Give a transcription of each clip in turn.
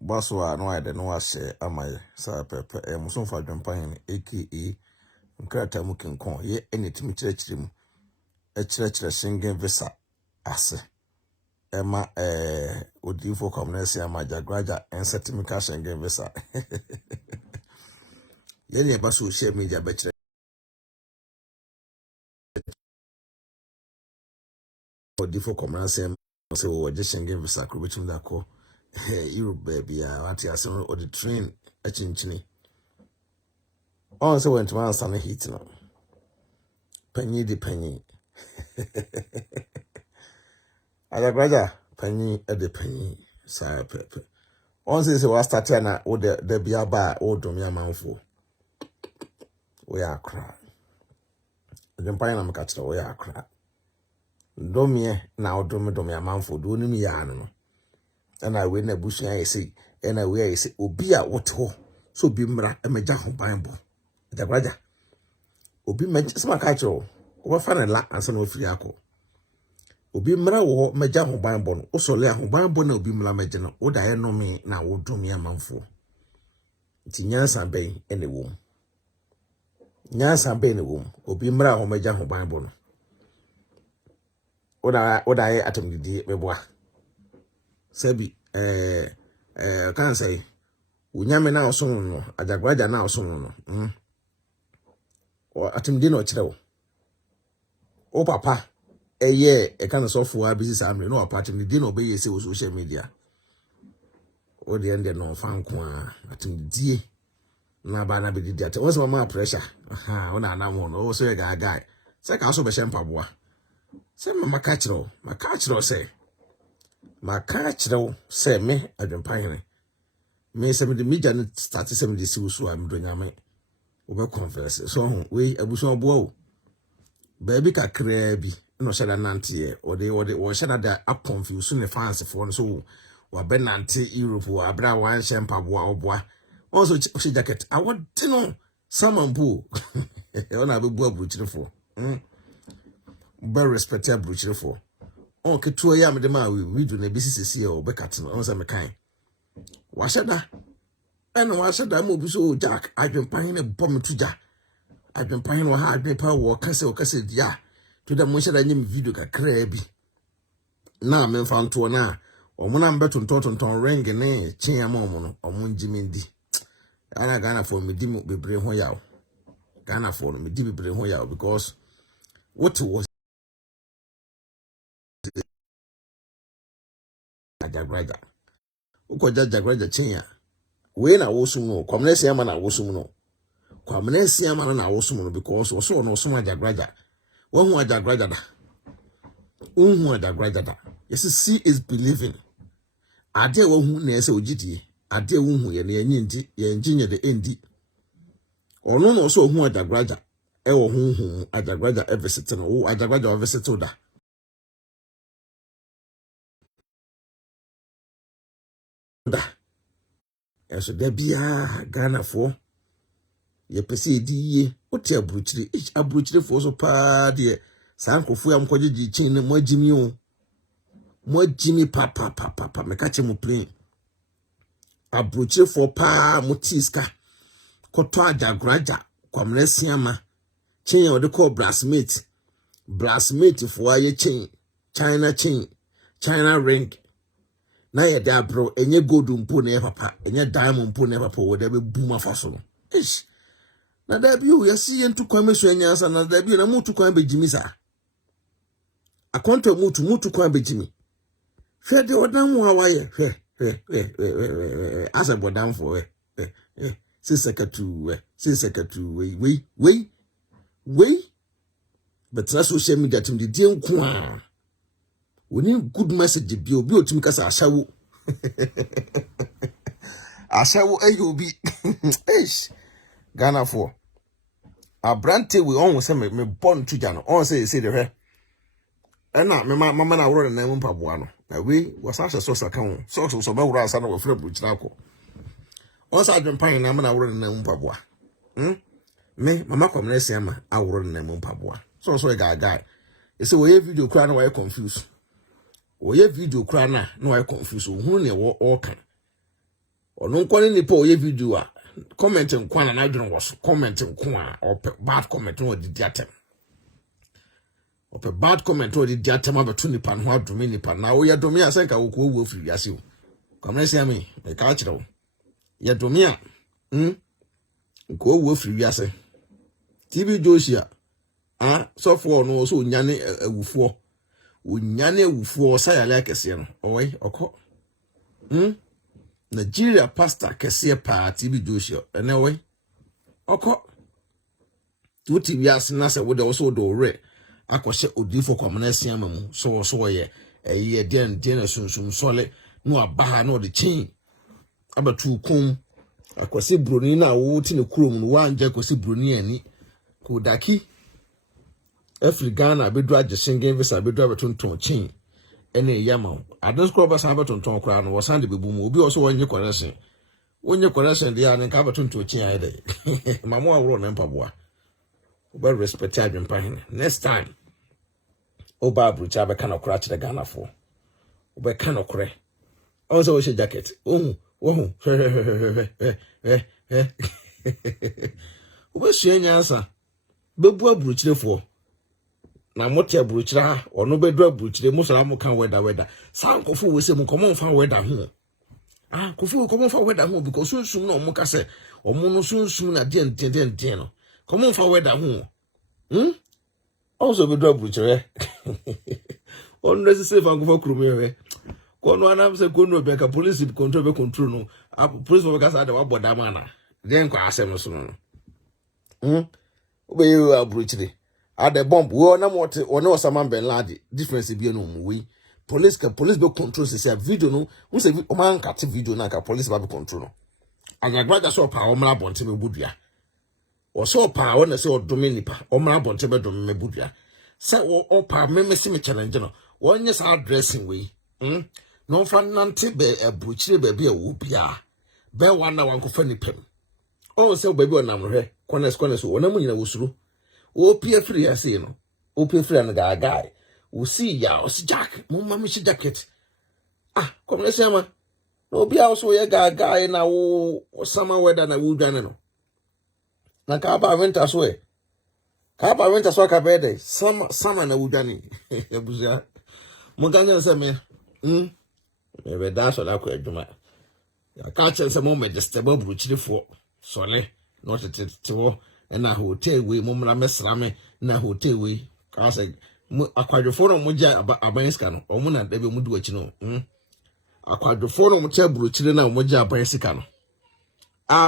Baswa no I no ase amay sa pepe muso fa Adwenepahene aka nkrata mu kenkon ye enetimi kirechire mu ekirechire singing visa ase ema odifo community ama Ajagurajah ensetimi singing visa ye ne ba social media be kire odifo community say we just singing visa ko bitim da ko Europe baby what you say on the train achinchini on say went man stand heat no penny di penny Ajagurajah penny e de penny sa pepe on say we start na o de bia ba o dom ya manfo we akra Adwenepahene na maka kire we akra domie na o dom ya manfo do nim ya no na we na busuan yesi na we yesi obi a woto so bi mra emeja ho Bible Ajagurajah obi mejisma ka kire o fa na la ansa na ofiri akọ obi mra wo meja ho Bible no o sole ho Bible na obi mra meje no o da ye no me na wo dom ya manfo ti nyansa ben ene wo nyansa ben ne wo obi mra ho meja ho Bible no o da ye atamdidi beboa sabi kan say unyame na oson no Ajagurajah na oson no o atimdi no kire wo o papa eye e kan so fo abisi samre no papa atimdi no be yese wo social media o de ende no fanko a atimdi na ba na be didi ate wo so mama pressure o na na mo no o so ye guy say ka so be shempa boa say mama ka kire say maka kire say me Adwenepahene me se me de media no start se me de si so am do nyame we be converse so we abuso obo o baby kakra bi no shada nante o shada da up confuse ne fans for so wa be nante Europe wa abra wan shempa boa oboa also she jacket I want to know someone boo ona be bua bruchirefo be respect bruchirefo on ketuo ya me de ma we do na bisisi o be kat no on say me kan wa shada eno wa shada mo bi so Jack Adwenepahene bom tuja Adwenepahene wa ha Adwenepa wo kase dia to da mo shada nyim video kakra bi na me fanto na omuna mbeto tonton ring ne chia mo no omo njimindi ana Ghana for me di mo bebre ho yawo Ghana for me di bebre ho yawo because what was Ajagurajah ukoja Ajagurajah chia we na wosum no community ama na wosum no community ama na wosum no because so no sum Ajagurajah won Ajagurajah da Ajagurajah da yes see is believing ade wo hu na ese ogidie ade wo hu ye na yenyi yenye de endi ono no so hu Ajagurajah e wo hu Ajagurajah visit no wo Ajagurajah visit da eso da bia Ghana for ye pese diye oti abruchire for so pa de sankofu am kwagegi chin ne moagimi o moagimi papa me ka che mo plane abruchire for pa motiska koto Ajagurajah kwamnesi ama chin ye de call brassmate for aye chin China ring na ye da bro enye gold mpo ne papa enye diamond mpo ne papa wo da be buma faso no ish na da bi o yesi yentu kwan mesu anya asa na da bi na mutu kwan begimi sa akonto mutu kwan begimi hwe de odan mu awaye hwe asa bodan fo sisekatu we but na social media tim de nko a woni good message bi obi otimi kasa ashawo ashawo ayobi ish Ghana for abrante we on say me born tuja no on say de hwe na me mama na woro na mpaboa no na we wasasha so saka ho so ba woro asa na wafra bruchira ko on say Adwenepahene na na woro na mpaboa me mama community ama aworo na mpaboa so guy e say we video kra na we confuse Oye video kra na why confuse who ne wo kan. Ono nkwane nipa oye video a comment nkwana na adwene wo so comment nkwa or bad comment no di atem. Ope bad comment o di atem abeto nipa no adome nipa na wo yadome asenka wo ko wo firi ase o. Kamna sia me ka kire wo. Yadome a ko wo firi ase. TV Joshua so for no so nyane awufo. Unyane awufo sayale akese no. Oi okọ. Nigeria pastor kese pa TV Joshua ene oi. Okọ. Tu TV asina se wo de so do re. Akọhye odifo kwamnasia mamu so ye eye den sunsun sole no abaha no de chin abatu kum akwase broni na wo ti ne kurom no wanje kwase broni ani ko daki Africana bedu ajesingen visa bedu abetonton chin ene yama adesko ba san abetonton kra no wasan de bebu mu obi oso wonye correction de ya ne ka abetonton chin ayi de mamo awro na mpaboa oba respect Adwenepahene next time oba brucha be kana kura chire Ghana fo oba kana kure also we jacket oba shenya ansa bebu abruchire fo na motia bruchire ha ono bedu abruchire musala mo kan weather sankofo we se mo komo fa weather ho kofu komo fa weather ho because sunsum na omo ka se omo no sunsum na den no komo fa weather ho also be drop bruchere on necessary for go krume kono anam se kono be ka police control no police for ka sa de wa boda mana den kwa asem so no obe you bruchere at the bomb we na what ono Osama bin Laden difference be no mu we police be control say video no we say o man cut video na ka police be control no Ajagurajah so pa o mra bonte be budua so pa wona se odome nipa omra bonte be dome mebudua se o pa memesi me challenge no wonye sa addressing we no fa nante be abruchire be bia wo bia be wana wankofa nipam o se baby onam hwe kones wona mu nyina wosuru o pia free ase no o pia free na guy o see ya o si jack mo mama shi jacket come let's say man no bia so ye guy na wo summer weather na wo dwane no na ka ba winter so ka bede sama na wudani ebuza mo ganya se me be da so la ko adwuma ya ka che se mo register ba bruchirefo sole not tete na hotel we mo mra mesra me na hotel we ka se akwadwofo no mo ja abanska no o mo na da be mu duwachi no akwadwofo no mo che bruchire na mo ja abanska no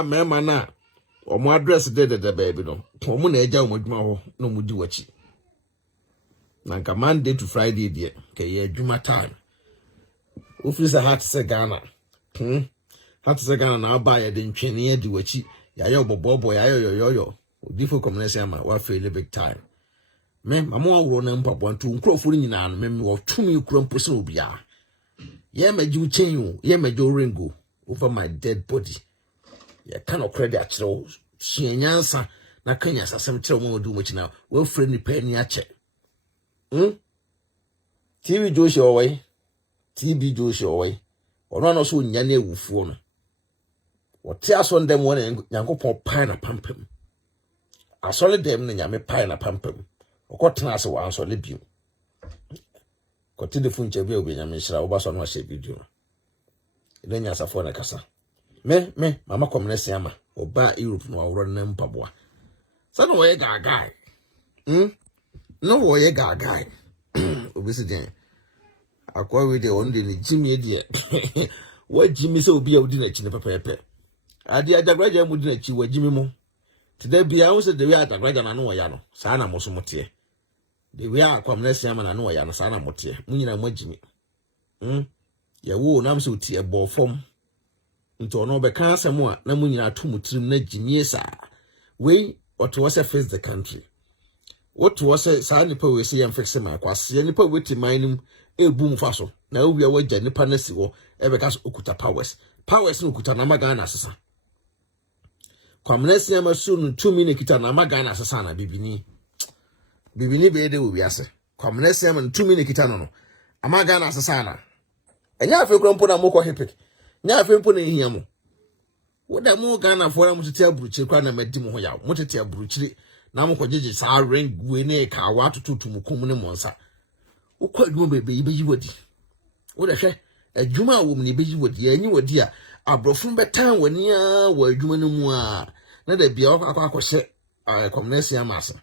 mema na omo address de baby no omo na eja omo dwuma ho no mu di wachi na nka Monday to Friday de ke ye dwuma time officer hat se Ghana na aba ya de ntwene ye di wachi ya ye obobobo ya yo odifo community ama wa fail big time me mamo awro na mpabo ntu nkrofo nyina no me wo tumi kura mpose obia ye maju chen ye maju ringo over my dead body ya kana credit achiro hyenyansa na kanya sasem kire mo du mo china we free ni pa ni ache TV Joshua way ono no so nyane awufuo no wote aso ndem wona Nyankopon pai na pampam asole dem na nyame pai na pampam okotena ase wa ansole biu kote de funche bia obi nyame hira wo ba so no hye video ile nya safo na kasa me mama community ama oba Europe no awro na mpaboa sano wo ye gagai no wo ye gagai obisi den akwa we de on de ni jimi de wa jimi se obi a odi na chi ne pepepe ade Ajagurajah mu di na chi wa jimi mo tide bia wo se de we Ajagurajah na no wo ya no saa na mo so mote de we community ama na no wo ya no saa na mote mu nyina mo jimi ya wo na mse oti ebo fom nto no be kan asem a na mu nyina atumutirim na jimi saa we what was a face the country what was a saa nipa we se yam fixe ma kwase nipa we ti manum ebum faso na obi a waja nipa na si wo ebe ka okuta powers no okuta na magana asesa kwamnesi ama su no 2 minute kita na magana asesa na bibini be de wo wiase kwamnesi ama 2 minute kita no ama Ghana asasana enya afi kura mpo na moko hepek nya afi mpo na ehia mo woda mo Ghana fora mo tete aburuchiri kwa na madi mo ho yawo mo tete aburuchiri na mo kogege saa ring we ne ka wa tututu mu kum ne mo nsa ukwa adwuma bebe yi wadi woda hwe adwuma wo mu ne beyi wadi anyi wadi a abrofun betan wani a wa adwuma no mu a na da bia akwa community amasa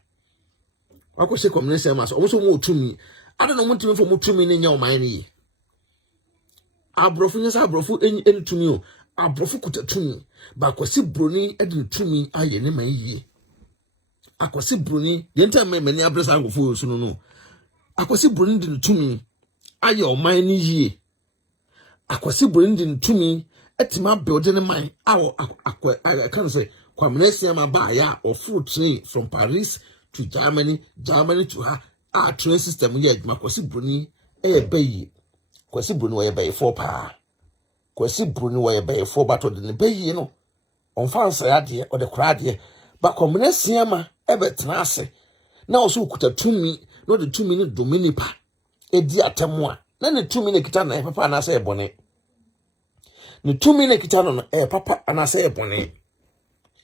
akwa community amasa omo so mo otumi ada no mo ntimi fo mo tumi ne nya o man ni abrofun nyesa abrofun eni tumi o abrofun kuta tumi ba kwasi broni edi tumi aye ne man yie akwasi broni yenta meni abresa angofo so no akwasi broni di tumi aye o man ni yie akwasi broni di tumi etima building ne man awo I can say community ba ya or full train from Paris to Germany to her train system ye adwuma kwasi broni bayi kwasi broni wo ye bayi for pa kwasi broni wo ye bayi for but de ne bayi no on fansa ya de o de kra de ba community betena ase na oso kuta tumi no de tumi ne dominipa edi atemo a na ne tumi ne kita na papa na se bone ne tumi ne kita no papa na se bone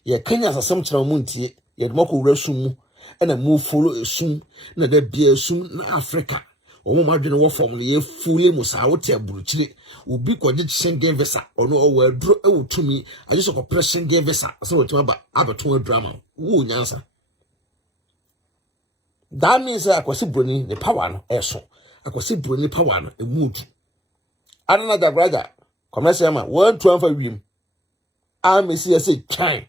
ye Kenya asasem kira mu ntie ye de mako wura sum mu na mu follow esum na da bia esum na Africa omo madwene wo form ne ye fule mu sa wo te aburuchire obi kwaje Schengen visa ono o wa duro e wo tumi aje so ko Schengen visa so wo tuma ba abeto drama wo nyansa. That means akwasi broni ne power no eso akwasi broni power no e mood anana Ajagurajah commercial man 112 wiem amesi say try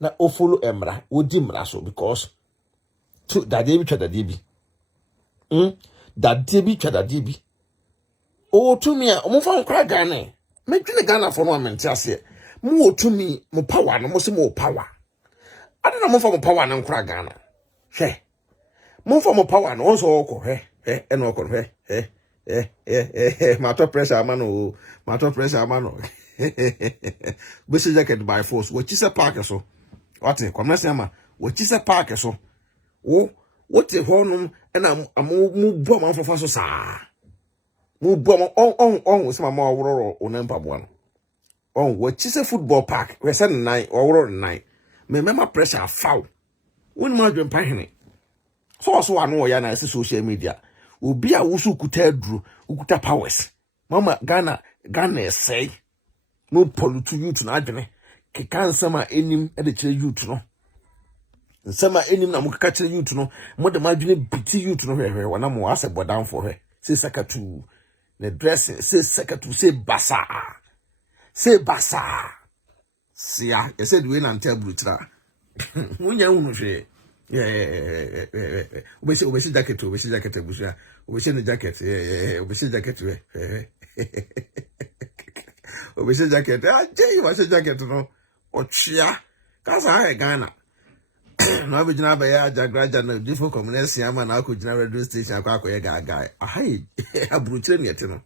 na o follow emra o di mra so because to that dey bi twa that dey bi that dey bi twa that dey bi o to me o mo fa nkra Ghana me dwine Ghana for no mente ase mo o to me mo power no mo se mo power adana mo fa mo power na nkra Ghana hwe mo for mo power no so okọ e no okọ ma to pressure man bese jacket by force what is a park so what commercial man what is a park so what e honum e na mu bo man for so sa mu bo on se ma wororo onampa bo no on what is a football park we say 9 wororo 9 me mema pressure foul won ma Adwenepahene so anu ya na social media obi a wusu kuta aduru ukuta powers mama Ghana say no pollute youth na adwene keka nsama enim e de kire youth no nsama enim na mukaka kire youth no mo de madwene biti youth no hwehwe wana mo ase bodan for he say sakatu ne dressing say sakatu say basa sia you said we na ntable tira munya hunu hwe obesi jacket busia obesi ne jacket obesi jacket obesi jacket ajay obesi jacket no ochia kasa Ghana na abijina ba ya Ajagurajah na different community ama na akojina radio station akwa gaga ahai abruchire ne yete no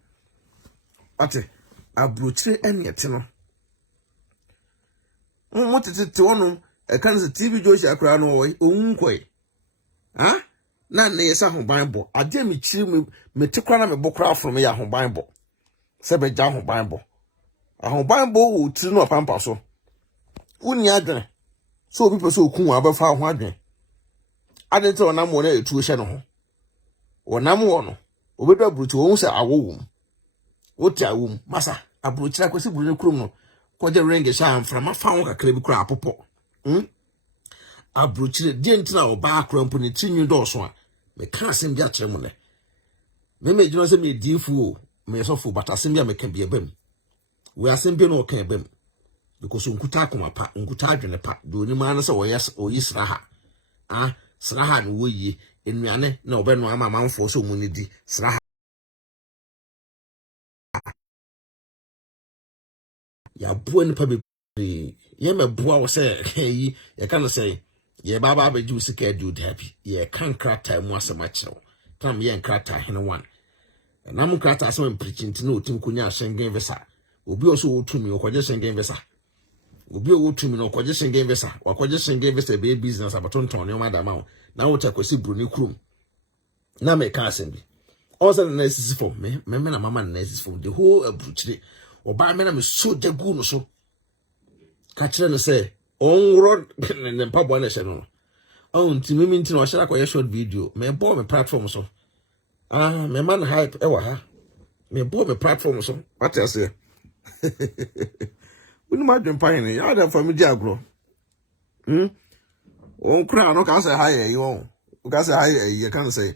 ate abruchire ene yete no mo tete wonu e kan se TV Joshi akra no ohunkoi na na yesa ho Bible ade mi chiri me tekra na me bokra from ya ho Bible se be ja ho Bible wo tiri no pampa so woni adwene so obi pese okun abafa ho adwene ade te onam wo na etu hye no ho onam wo no obedu abruti wo se awowum wo ti awum masa abruchira kwesi buru ne kurom no koje renge sha amfra ma fa ho kakra bi kura apopo abruchire die ntina oba akra mpo ne tinyu dɔso a me ka asem bia kyerɛ mu ne me gyina sɛ me difu o me sɔfo but asem bia me ka bia bam we asem bia no ka bam because nkuta akoma pa nkuta adwene pa do ni ma na sɛ oyi sraha sraha no woyie enuane na obɛno ama manfo sɛ mu ne di sraha ya bua nipa be ye me bua wo sɛ yi ye ka no sɛ ye baba be ju sika dude happy ye kan krata mu asema kyerɛw tam ye krata hene one na mu krata asema preaching no otim kunya Schengen visa obi oso wotumi okoje Schengen visa obi wotumi no okoje Schengen visa wakoje Schengen visa be business abatonton ne ma da ma na wo ta kwesi bruni krum na me ka asem bi Also, the nurses for me, na mama nurses for the whole approach. Or by me, I'm so the good so. Catch them say, on road and then pub one channel. Oh, to me, I shall acquire a short video. Me bought my platform so. Ah, my man hype, ever. Me bought my platform so. What I say? We know Adwenepahene. I don't family agro. On crown, no can say hi, you won't. You can say hi, you can't say.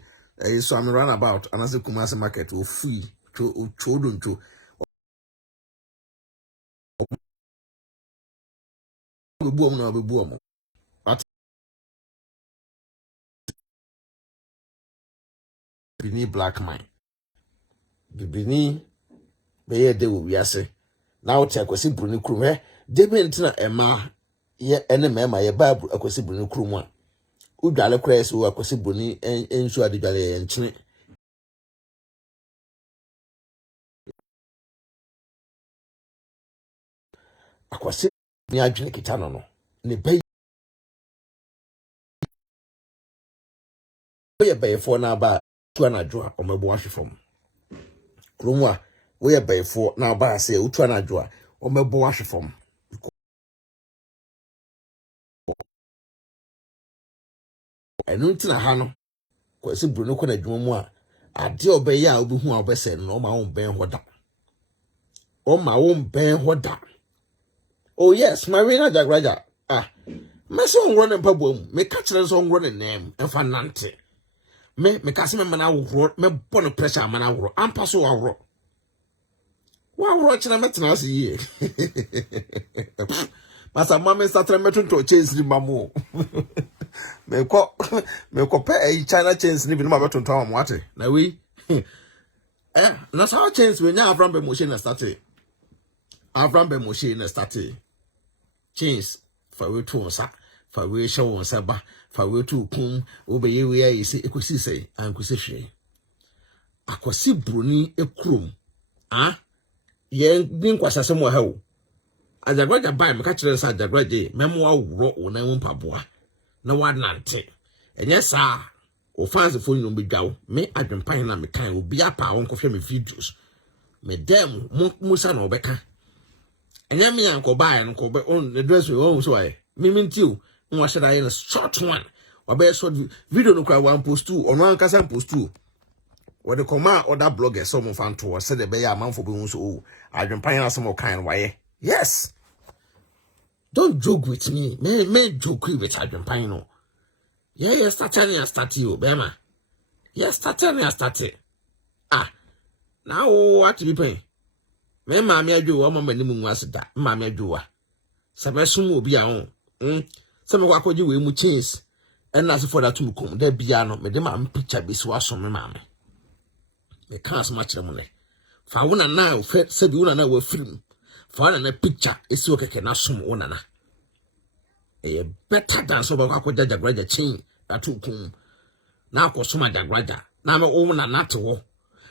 So I'm run about and as a Kumasi market will free to children to be boom no be boom. But Bini black mine. Bini be de will be say. Now take kwesi Bruni Krum de bentina ema ye ene mema ye Bible akwesi Bruni Krum a. Udwale kwesi wo akwesi Bruni ensu adwale ye nchene. Akwasi ni adwene kita no ne be ye be for na ba tu anadwo a omebo ahwefom krum a we be for na ba say utu anadwo a omebo ahwefom enu ntina ha no kwasi Bruni ko na dwuma mu a ade obeye a obehu a obese no ma won ben hoda o ma won ben hoda. Oh yes, my winner Ajagurajah. Me so ngro ne mpabom me ka kire so ngro ne nem enfa nante me ka se me mana woro me bo no pressure mana woro ampa so woro kire metena ase yi masa mama start meto to chase ni mamo me ko pe e China chains ni bi no ma beto ntawa mo ate na we na sa chains we nya Avram be machine na start chains for we to onsa for we show onsa ba for we to kum obeye we ayi se ekosi sei ankosi hwe akosi Bruni ekrum ye din kwasase mo ha o Ajagurajah ban me ka kire sa Ajagurajah memo awro wo na mpaboa na wadnante enye sa o fans fo nyum bedwawo me Adwenepahene na me kan obi apa won ko hwe me videos me dem musa na obeka enye me yanko buy no ko be on the dress we on so ai mintiu nwa sheda in a short one obe short video no kwa one post two ono ankasa post two we the command other bloggers some fan to say the be amanfo be so oh Adwenepahene some kind why yes don't joke with me me joke with Adwenepahene no yeah start you bema yeah start now what to be paying me maami adwo o mama ni mu aseda maami adwo a sabe sum obi a ho se me kwakoje we mu chase and as for that to come there bia no me de ma picture bi so aso me maami me kan so ma kire mu ne fa wona na o fe se bi wona na wa film fa wona na picture esi o keke na som wona na e better than so ba kwakoje Ajagurajah chain that to come na akosoma Ajagurajah na me wona na te wo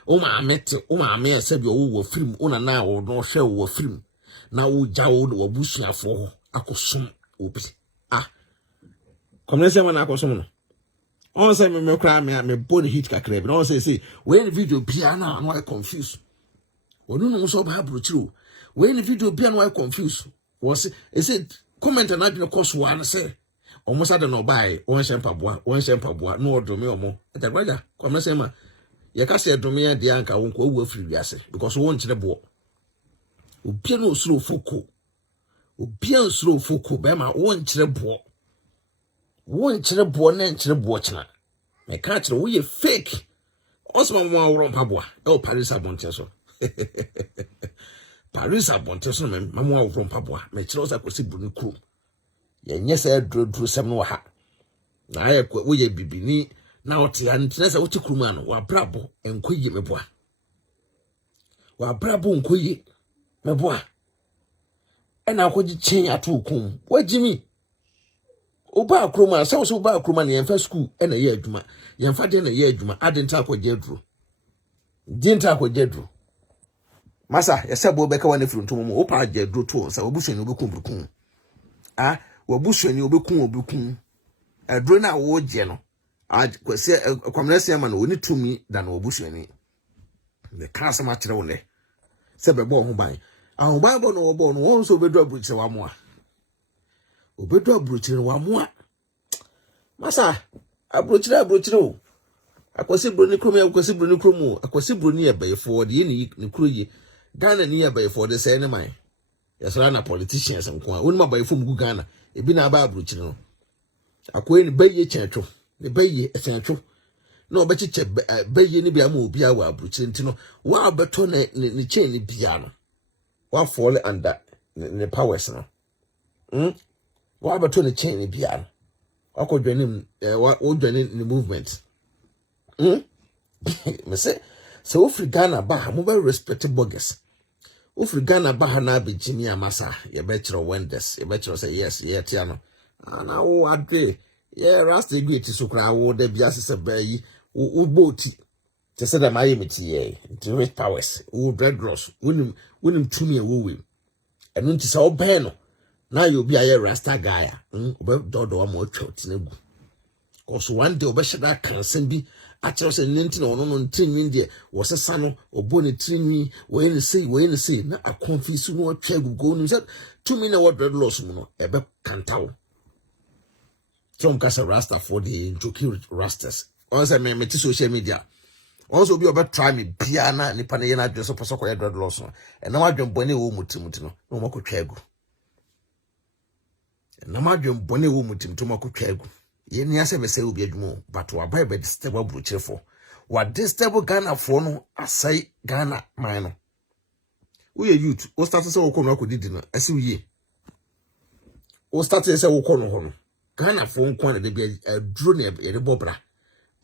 Uma ame said you film una na or no share wo film na wo jawo no abusuafo akosum obi come say man akosum no on say me cry me body hit kakra bi no say when video bia na no I confuse wonu no so ba brochiro when video bia no I confuse was say comment na adwene course one say almost ada no buy one shempaboa no odo me omo Ajagurajah come say man ye ka se domia de anka won ko wu afiri wiase because won kire bo obi na osuro foko be ma won kire bo na kire bo kina me ka kire wo ye fake osma mo awro mpaboa e o Paris abonte so me mo awro mpaboa me kire osa kwesi Bruni Krum ye nyese drodro sem no ha na ye ko wo ye bibini na ote ya ntinesa wo tikrum no wa brabo enkoyi meboa wa brabo enkoyi meboa ena akoji chen atokum wajimi oba akroma sa so oba akroma na yemfa school ena ye adwuma yemfa de na ye adwuma adenta akoje aduro masa yesa bo beka wana firunto mo opa aje aduro to sa obuhwe ni obekun wabuhwe ni obekun aduro na wo je no kwese kwamnese ma no oni tumi da na obuhwe ni the cancer match on there. Sebe bo ho ban. Ahoban bo no obo no won so bedu abruchire wa mo a. Obedu abruchire wa mo a. Masa abruchire o. Akwasi broni krom ya akwasi broni krom o. Akwasi broni e bayefo de ni kro yi. Ghana ni e bayefo de say ne man. Yasra na politicians nko a. Woni ma bayefo mu Ghana. Ebi na aba abruchire no. Akoye ni baye chencho. Ne baye chencho. No obechiche baye ni bia ma obi a wa abruchire ntino. Wa abeto ne chain ni bia no. Wa fall under the powers no. Wa abeto ne chain ni bia no. Wa ko dwene wa dwene ni movement. Me say so ofri Ghana ba mo be respect bogus. Ofri Ghana ba na be jimi amasa ye be kire wonders ye be kire say yes ye tia no na wo adwe ye rasta great so kra wo da bia sese ba yi wo boti te say da maye meti ye to rich powers wo bread loss wonim tumi e wo we enu nti say obe no na ye obi aye rasta guy obe dodo am otwa tinegu cause one day obe sheda kan sen bi a kire say nenti na ono no ntinwi de wo sesa no obo ne tinwi we ne say na a confuse no otwa gugu no say tumi na wo bread loss mu no ebe kantawo from Casa Rasta for the Joki Rastas. Also, me social media. Also, be about try me piana, ni panayana dress of Pasoko Edward Lawson. And now I don't bonny mutino, no more chegu. And now I don't bonny mutim to Mako chegu. Yen yasa me say will be more, but what by the stable butcher for. What this stable Ghana for no, I say Ghana minor. We are youth, what started so come up with dinner, I see ye. What started so come Ghana phone kwana de be adro ne e de bobra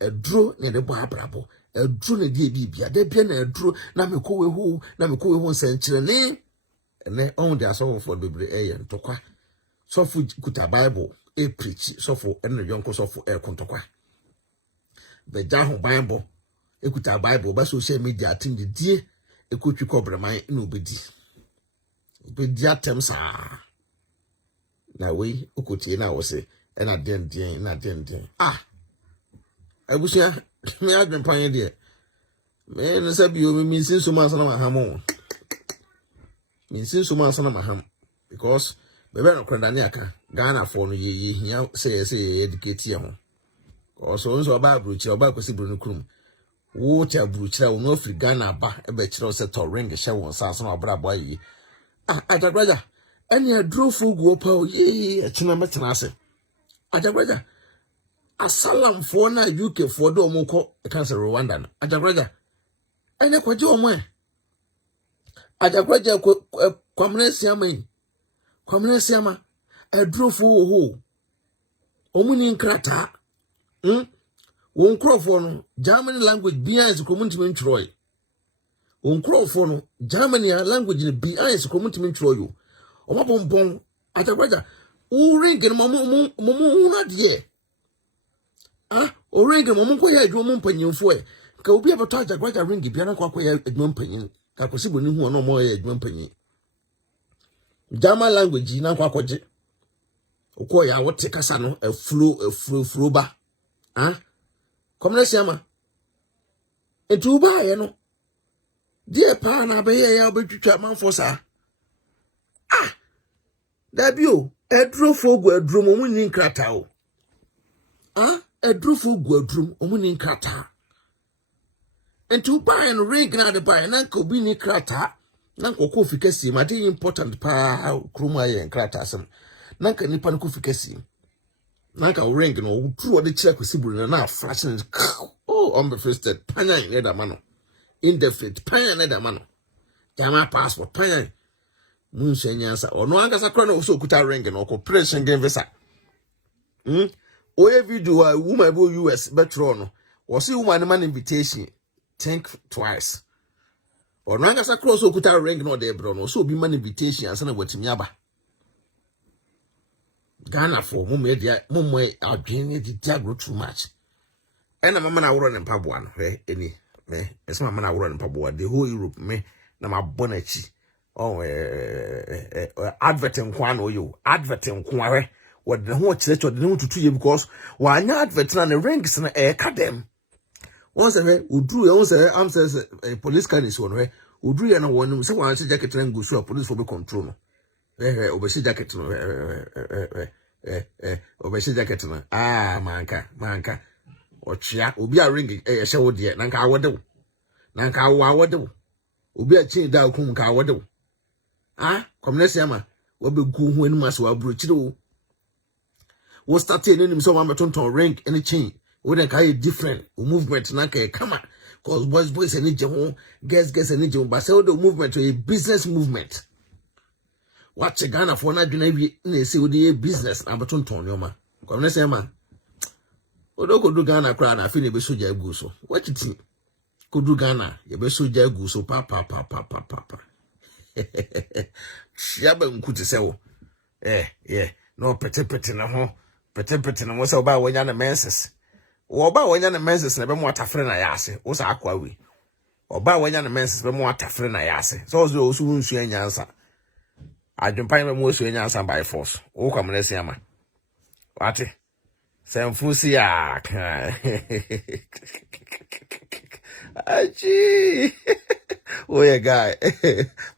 adro ne de boabrabo adro ne de bibia de bia na adro na mekowe ho nsankire ne on de aso for bebre ntokwa so fu kuta bible e preach so fu ene yonko so fu e kontokwa be ja ho bible e kuta bible ba social media tin de die e kotwi kobraman na obedi atem sa na we okotie na wo se na den abusia me Adwenepahene de me no sabi o me sin so man sana maham me sin so man sana maham because be be no kwandane aka Ghana for no ye hia say educate ho also nso ba abruchi oba kwesi bru no krum wo ta abruchi wo no Afri Ghana ba e be kire se to ring hye won sa sana obra boy yi Ajagurajah ene adrofo guo pa o ye akina metena ase Ajagurajah asalam for na UK for do mo ko cancer Rwanda na Ajagurajah ene kwaje omo Ajagurajah kwamne siama adrofo ho omuni nkrata won krofo no German language behind community men troy won krofo no Germany language ni behind community men troy yo omo bonbon Ajagurajah o ring momo na de o ring momo ko ya adwo mpanyimfo ka obi abato Ajagurajah ring bia na kwa ya adwo mpanyin ka kwesi boni hu no mo ya adwo mpanyin German language na kwa kwaje okọ ya wote kasa no afro ba komnesi ama etu ba ye no die pa na be ye ya obetwitwa manfo sa dabio edrofo gu adrum omuni nkrata o edrofo gu adrum omuni nkrata entu ba ye no ring na de ba ye na ko bi ni krata na ko fikasi ma dey important pa kruma ye nkrata asem na ka nipa no ko fikasi na ka ring no true de kire kwesiburu na fashion unbefested panyan ne da mano indefinite panyan ne da mano jama passport panyan mun shenyansa ono angasa kro na so kuta ring no ko pressure game visa o video a woman bo US betro no wo see woman man invitation think twice ono angasa kro so kuta ring no de bro no so bi man invitation ansa na watimi aba Ghana for mumo adwene di agro too much ena mama na woro ne mpaboa no eni me ese mama na woro ne mpaboa the whole Europe me na mabonachi advert nkwa no yo advert nkwa wode ho kirecho de no tutu ye because wa anya advert na ne rings na ka dem Once a udru once am says a police car is one way udru and one someone say jacket and go so police for be control no obesi jacket no obesi jacket no manka ochia obi a ring e hye wo de nanka awode nanka awode obi a chin da kum ka awode community ama wo be gu hu enu maso aburo chire wo start enim so one betonton ring any chain we then carry different movement na ka kama cause boys any je ho girls any je but say the movement a business movement what Ghana for na dwena wi na say we dey business na betonton nyoma come say man odo kodu Ghana kra na afi na be soja egu so what it kodu Ghana ye be soja egu so pa ya ba nkuti se wo no pete na ho pete na wo se oba wanya na menses oba wanya na menses na be mo atafre na yase wo sa akwa wi oba wanya na menses be mo atafre na yase so zo so nsu anyansa adwempan be mo so anyansa by force wo kwam na se ama wate semfusi ya achi oye guy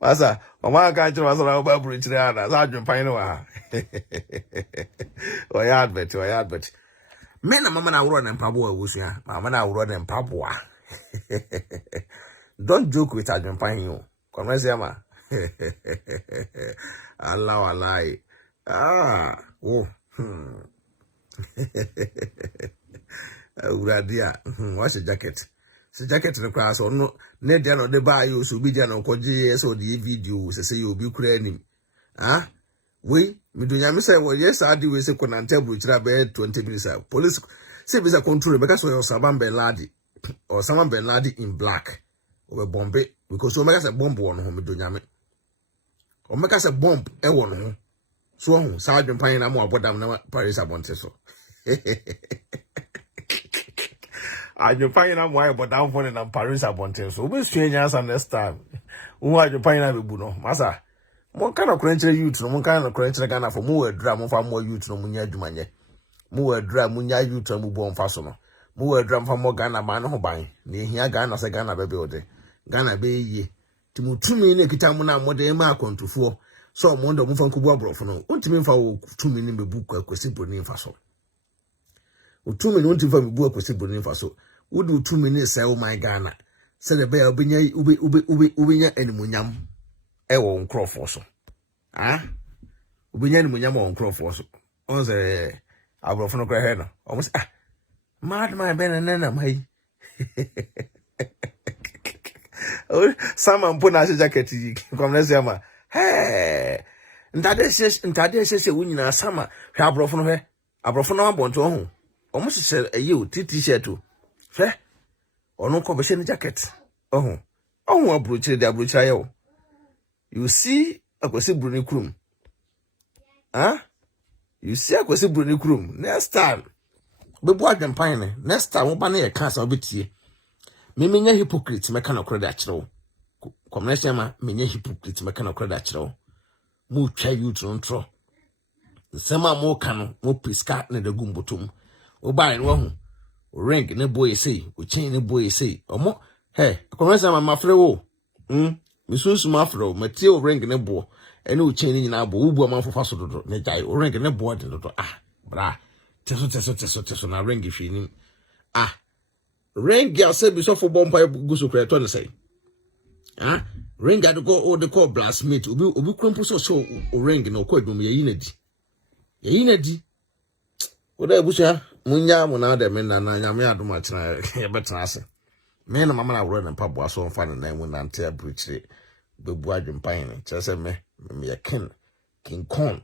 masa mama ka chiro masa na ba buru chire ana sa adwempan no ha oye advert me na mama na wuro na mpabo a wusua mama na wuro na mpabo a don't joke with adwempan you come say ma Allah wallahi uradia what's the jacket the jacket no class or no ne dia no de buy you so bi dia no koje so the video say you bi kura anim we mi do nyame say we yes adi we say konantable kira be 20 minutes police say be control because so Osama bin Laden or Osama bin Laden in black or bomb because so make say bomb won ho mi do nyame o make say bomb e won ho so ho sa adwempan na mo abodam na Paris abonte so adwempan na mo abodam fo na Paris abonte so we sua nyansa next time wo adwempan na bebu no masa mo kana krenchire youth no mo kana krenchire Ghana for mo wadura mo fa mo youth no mo nya adwumanye mo wadura mo nya youth mo bo mfa so no mo wadura mfa mo Ghana ma no ho ban na ehia Ghana se Ghana bebe ode Ghana be yie timutumi na kita mo na mo de ma akontofo so mo ndo mo fa nkubu abrofo no untimi mfa wo tumi ni mebu kwakwesi broni mfa so utumi no untimi fa mebu kwakwesi broni mfa so wudu utumi ni say oh my Ghana se de be ubenya animunyam ewo nkrofo so ubenya animunyam wo nkrofo so on say abrofo no kwa he no o say madman ben na mai sama mpo na jacket yi come let's say ma ntade sheshe wunyina sama hwa abrofo no abonto ho omo hye ayi t-shirt o hwe onu ko be she ni jacket abrochire de abrochire yo you see akwesi bruni krum you see akwesi bruni krum next time be bo adwempan ne next time wo ba na ye ka sa obetie menya hypocrite meka na kreda akire community ma menya hypocrite meka na kreda akire mu twa youth ntro sema mo kanu mo piska na de gumbotum o ba ni wo hu ring ne boy say o chain ne boy say omo community ma mafre wo misusu mafre mate o ring ne bo ene o chain ni na bo wo bu ma fofa so dodo ne jai o ring ne bo de dodo bra teso na ring fi ni ring ya say bi so for bompa guso kreto ne say ring ga go the call blacksmith obi kwempo so ring no ko adum ye yinadi oda ebusia munya mo na de me na nyame adum atena ye betena ase me na mama na woro na mpaboa so mfa na mu na nte abruchire bebu adwempan ne chese me ye king Kong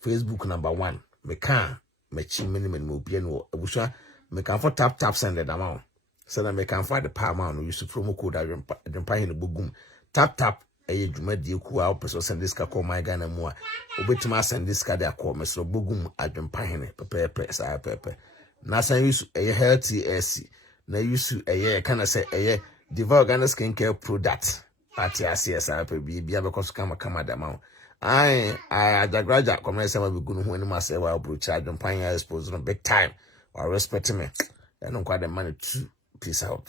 Facebook number 1 me kan me chi me mo bia no ebusia me kan for tap send the amount so that me can find the power amount use promo code Adwenepahene bogum tap dwuma die ku a person send this ka call my Ghana mu a obetima send this ka de akọ me so bogum Adwenepahene pepe sa pepe na san use healthy AC na use kind of say develop Ghana skincare product at yes pepe bia because kama the amount Ajagurajah come say ma be gunu ho ni ma say wa approach Adwenepahene expose no big time or respect me and no quite the money too Peace out.